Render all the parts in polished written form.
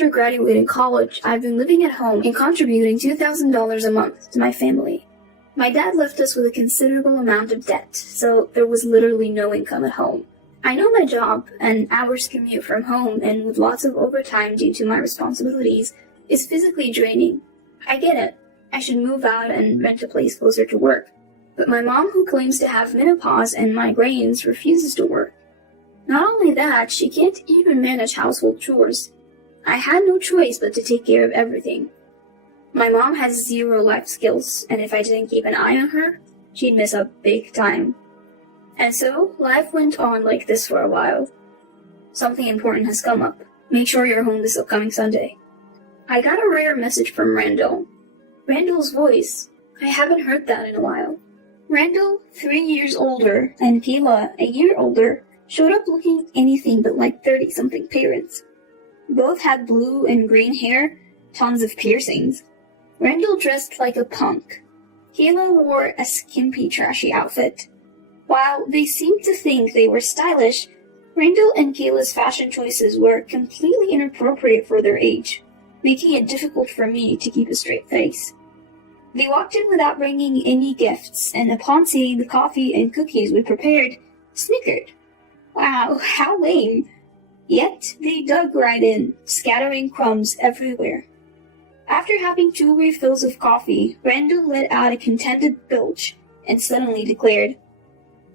after graduating college, I've been living at home and contributing $2,000 a month to my family. My dad left us with a considerable amount of debt, so there was literally no income at home. I know my job, an hour's commute from home and with lots of overtime due to my responsibilities, is physically draining. I get it. I should move out and rent a place closer to work. But my mom, who claims to have menopause and migraines, refuses to work. Not only that, she can't even manage household chores. I had no choice but to take care of everything. My mom has zero life skills, and if I didn't keep an eye on her, she'd miss up big time. And so, life went on like this for a while. Something important has come up. Make sure you're home this upcoming Sunday. I got a rare message from Randall. Randall's voice. I haven't heard that in a while. Randall, 3 years older, and Kayla, a year older, showed up looking anything but like 30-something parents. Both had blue and green hair, tons of piercings. Randall dressed like a punk. Kayla wore a skimpy, trashy outfit. While they seemed to think they were stylish, Randall and Kayla's fashion choices were completely inappropriate for their age, making it difficult for me to keep a straight face. They walked in without bringing any gifts, and upon seeing the coffee and cookies we prepared, snickered. Wow, how lame. Yet they dug right in, scattering crumbs everywhere. After having 2 refills of coffee, Randall let out a contented belch and suddenly declared,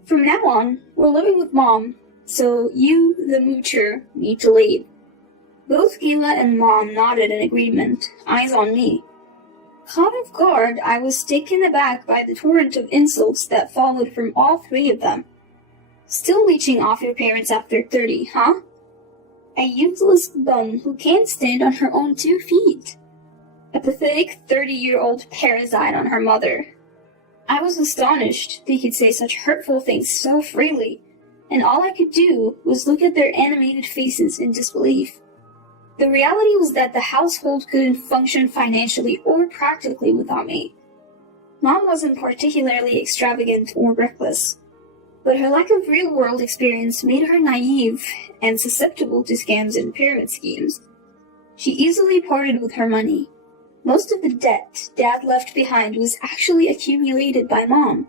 "From now on, we're living with Mom, so you, the moocher, need to leave." Both Kayla and Mom nodded in agreement, eyes on me. Caught off guard, I was taken aback by the torrent of insults that followed from all 3 of them. Still leeching off your parents after 30, huh? A useless bum who can't stand on her own 2 feet. A pathetic 30-year-old parasite on her mother. I was astonished they could say such hurtful things so freely, and all I could do was look at their animated faces in disbelief. The reality was that the household couldn't function financially or practically without me. Mom wasn't particularly extravagant or reckless, but her lack of real-world experience made her naive and susceptible to scams and pyramid schemes. She easily parted with her money. Most of the debt Dad left behind was actually accumulated by Mom.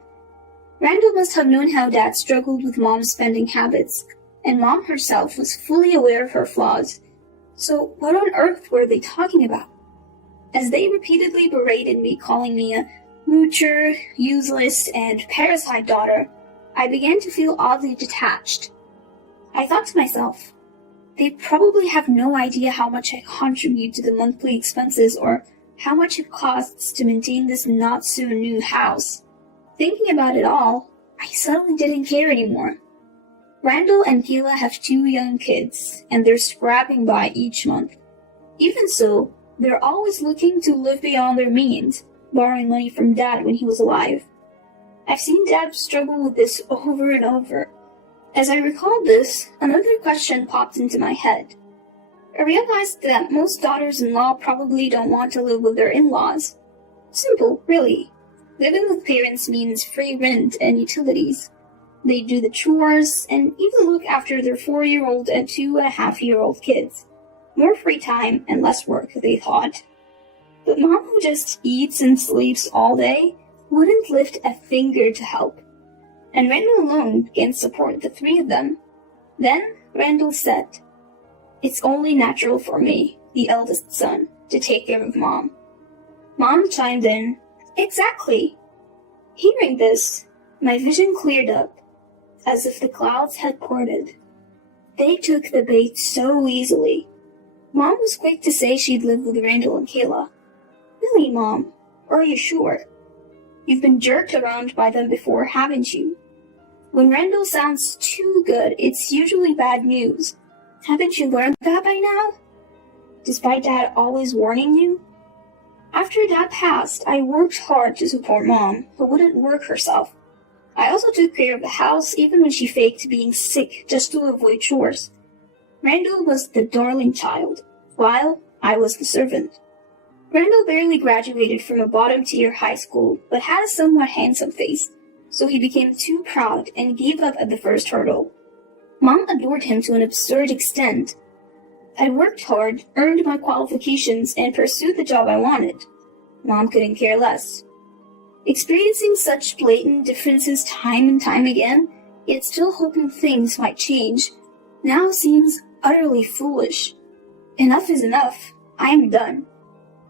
Randall must have known how Dad struggled with Mom's spending habits, and Mom herself was fully aware of her flaws. So what on earth were they talking about? As they repeatedly berated me, calling me a moocher, useless, and parasite daughter, I began to feel oddly detached. I thought to myself, they probably have no idea how much I contribute to the monthly expenses or how much it costs to maintain this not-so-new house. Thinking about it all, I suddenly didn't care anymore. Randall and Kayla have 2 young kids, and they're scrapping by each month. Even so, they're always looking to live beyond their means, borrowing money from Dad when he was alive. I've seen Dad struggle with this over and over. As I recalled this, another question popped into my head. I realized that most daughters-in-law probably don't want to live with their in-laws. Simple, really. Living with parents means free rent and utilities. They do the chores and even look after their 4-year-old and 2.5-year-old kids. More free time and less work, they thought. But Mom, who just eats and sleeps all day, wouldn't lift a finger to help. And Randall alone can't support the 3 of them. Then Randall said, "It's only natural for me, the eldest son, to take care of Mom." Mom chimed in, "Exactly." Hearing this, my vision cleared up, as if the clouds had parted. They took the bait so easily. Mom was quick to say she'd live with Randall and Kayla. "Really, Mom? Are you sure? You've been jerked around by them before, haven't you? When Randall sounds too good, it's usually bad news. Haven't you learned that by now? Despite Dad always warning you?" After Dad passed, I worked hard to support Mom, who wouldn't work herself. I also took care of the house, even when she faked being sick just to avoid chores. Randall was the darling child, while I was the servant. Randall barely graduated from a bottom-tier high school, but had a somewhat handsome face, so he became too proud and gave up at the first hurdle. Mom adored him to an absurd extent. I'd worked hard, earned my qualifications, and pursued the job I wanted. Mom couldn't care less. Experiencing such blatant differences time and time again, yet still hoping things might change, now seems utterly foolish. Enough is enough. I am done.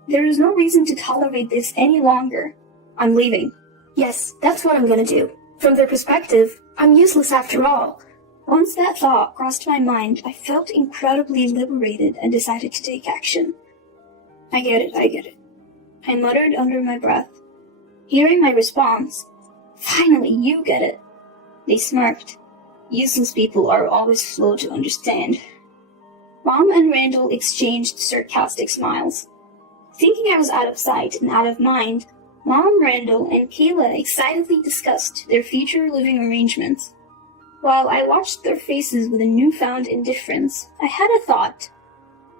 There is no reason to tolerate this any longer. I'm leaving. Yes, that's what I'm gonna do. From their perspective, I'm useless after all. Once that thought crossed my mind, I felt incredibly liberated and decided to take action. I get it. I muttered under my breath. Hearing my response, finally, you get it. They smirked. Useless people are always slow to understand. Mom and Randall exchanged sarcastic smiles. Thinking I was out of sight and out of mind, Mom, Randall, and Kayla excitedly discussed their future living arrangements. While I watched their faces with a newfound indifference, I had a thought.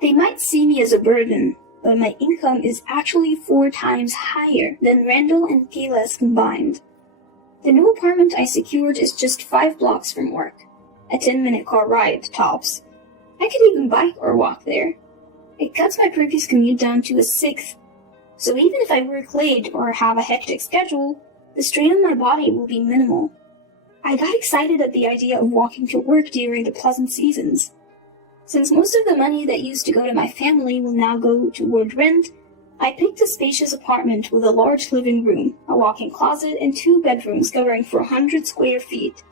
They might see me as a burden, but my income is actually 4 times higher than Randall and Kayla's combined. The new apartment I secured is just 5 blocks from work, a 10-minute car ride tops. I could even bike or walk there. It cuts my previous commute down to a 1/6, so even if I work late or have a hectic schedule, the strain on my body will be minimal. I got excited at the idea of walking to work during the pleasant seasons. Since most of the money that used to go to my family will now go toward rent, I picked a spacious apartment with a large living room, a walk-in closet, and 2 bedrooms covering 400 square feet.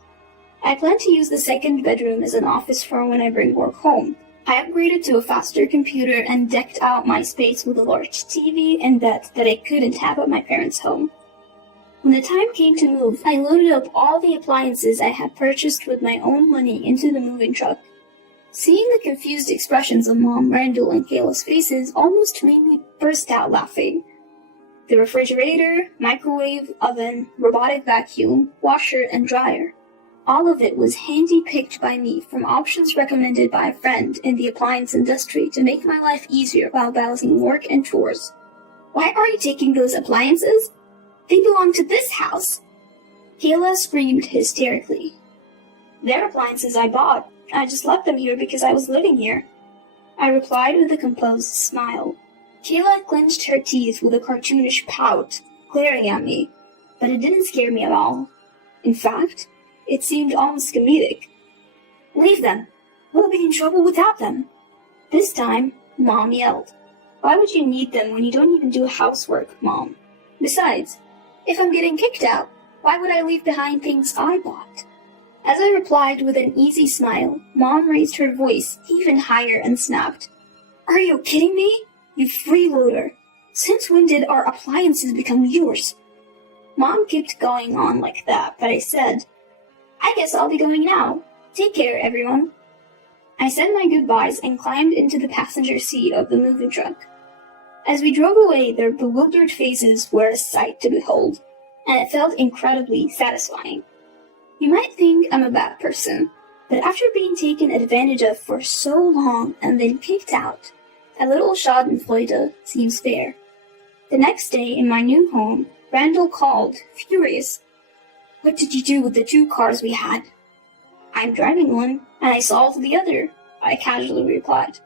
I plan to use the 2nd bedroom as an office for when I bring work home. I upgraded to a faster computer and decked out my space with a large TV and bed that I couldn't have at my parents' home. When the time came to move, I loaded up all the appliances I had purchased with my own money into the moving truck. Seeing the confused expressions of Mom, Randall, and Kayla's faces almost made me burst out laughing. The refrigerator, microwave, oven, robotic vacuum, washer, and dryer. All of it was handy-picked by me from options recommended by a friend in the appliance industry to make my life easier while balancing work and chores. Why are you taking those appliances? They belong to this house! Kayla screamed hysterically. They're appliances I bought. I just left them here because I was living here. I replied with a composed smile. Kayla clenched her teeth with a cartoonish pout, glaring at me, but it didn't scare me at all. In fact, it seemed almost comedic. Leave them. We'll be in trouble without them. This time, Mom yelled. Why would you need them when you don't even do housework, Mom? Besides, if I'm getting kicked out, why would I leave behind things I bought? As I replied with an easy smile, Mom raised her voice even higher and snapped. Are you kidding me? You freeloader. Since when did our appliances become yours? Mom kept going on like that, but I said, I guess I'll be going now. Take care, everyone. I said my goodbyes and climbed into the passenger seat of the moving truck. As we drove away, their bewildered faces were a sight to behold, and it felt incredibly satisfying. You might think I'm a bad person, but after being taken advantage of for so long and then kicked out, a little schadenfreude seems fair. The next day in my new home, Randall called, furious. What did you do with the 2 cars we had? I'm driving one, and I sold the other, I casually replied.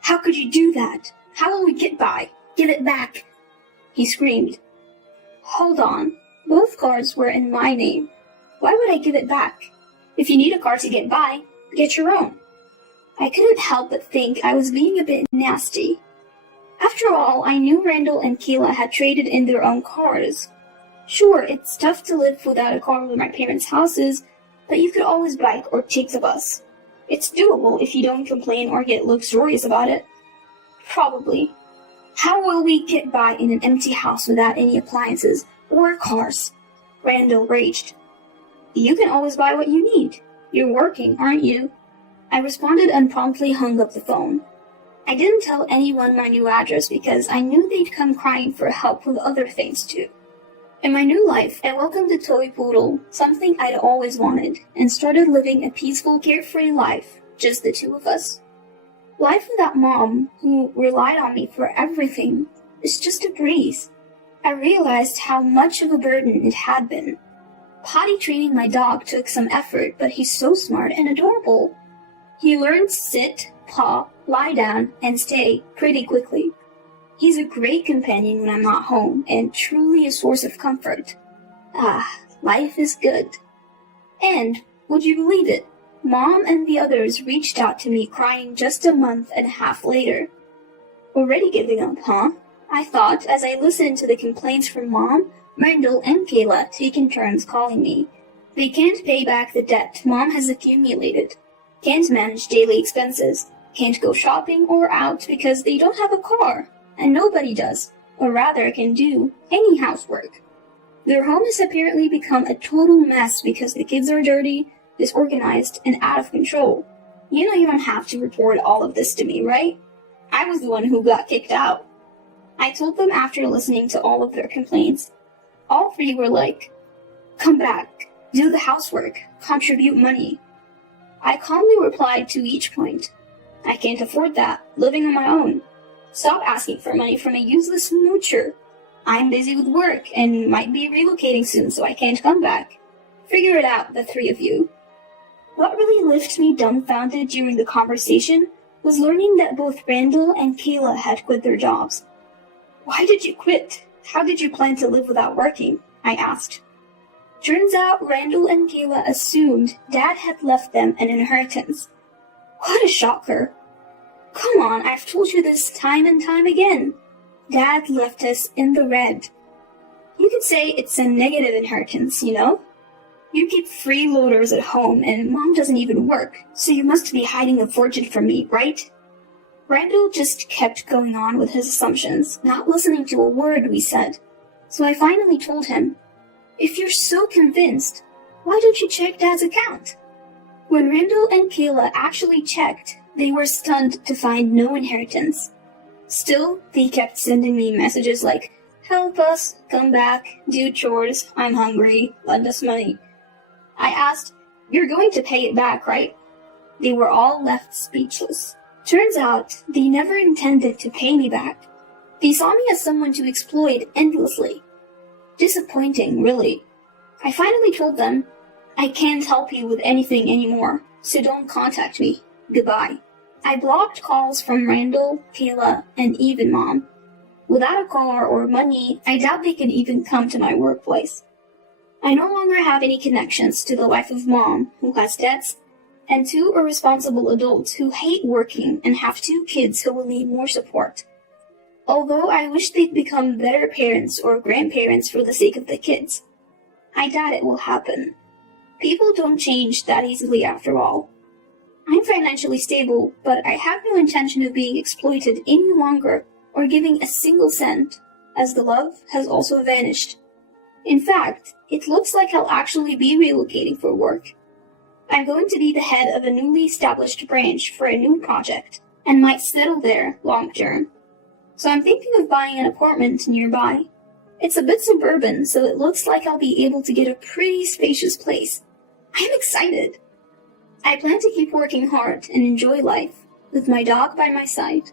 How could you do that? How will we get by? Give it back! He screamed. Hold on. Both cars were in my name. Why would I give it back? If you need a car to get by, get your own. I couldn't help but think I was being a bit nasty. After all, I knew Randall and Kayla had traded in their own cars. Sure, it's tough to live without a car where my parents' house is, but you could always bike or take the bus. It's doable if you don't complain or get luxurious about it. Probably. How will we get by in an empty house without any appliances or cars? Randall raged. You can always buy what you need. You're working, aren't you? I responded and promptly hung up the phone. I didn't tell anyone my new address because I knew they'd come crying for help with other things too. In my new life, I welcomed a toy poodle, something I'd always wanted, and started living a peaceful, carefree life, just the 2 of us. Life without Mom, who relied on me for everything, is just a breeze. I realized how much of a burden it had been. Potty training my dog took some effort, but he's so smart and adorable. He learned sit, paw, lie down, and stay pretty quickly. He's a great companion when I'm not home, and truly a source of comfort. Life is good. And, would you believe it, Mom and the others reached out to me crying just a month and a half later. Already giving up, huh? I thought as I listened to the complaints from Mom, Randall, and Kayla taking turns calling me. They can't pay back the debt Mom has accumulated, can't manage daily expenses, can't go shopping or out because they don't have a car, and nobody does, or rather can do, any housework. Their home has apparently become a total mess because the kids are dirty, disorganized, and out of control. You know you don't have to report all of this to me, right? I was the one who got kicked out. I told them after listening to all of their complaints. All three were like, come back, do the housework, contribute money. I calmly replied to each point. I can't afford that, living on my own. Stop asking for money from a useless moocher. I'm busy with work and might be relocating soon, so I can't come back. Figure it out, the three of you. What really left me dumbfounded during the conversation was learning that both Randall and Kayla had quit their jobs. Why did you quit? How did you plan to live without working? I asked. Turns out Randall and Kayla assumed Dad had left them an inheritance. What a shocker. Come on, I've told you this time and time again. Dad left us in the red. You could say it's a negative inheritance, you know? You keep freeloaders at home and Mom doesn't even work, so you must be hiding a fortune from me, right? Randall just kept going on with his assumptions, not listening to a word we said. So I finally told him, if you're so convinced, why don't you check Dad's account? When Randall and Kayla actually checked, they were stunned to find no inheritance. Still, they kept sending me messages like, help us, come back, do chores, I'm hungry, lend us money. I asked, you're going to pay it back, right? They were all left speechless. Turns out, they never intended to pay me back. They saw me as someone to exploit endlessly. Disappointing, really. I finally told them, I can't help you with anything anymore, so don't contact me. Goodbye. I blocked calls from Randall, Kayla, and even Mom. Without a car or money, I doubt they could even come to my workplace. I no longer have any connections to the wife of Mom, who has debts, and two irresponsible adults who hate working and have two kids who will need more support. Although I wish they'd become better parents or grandparents for the sake of the kids. I doubt it will happen. People don't change that easily after all. I'm financially stable, but I have no intention of being exploited any longer or giving a single cent, as the love has also vanished. In fact, it looks like I'll actually be relocating for work. I'm going to be the head of a newly established branch for a new project, and might settle there long term. So I'm thinking of buying an apartment nearby. It's a bit suburban, so it looks like I'll be able to get a pretty spacious place. I'm excited. I plan to keep working hard and enjoy life, with my dog by my side.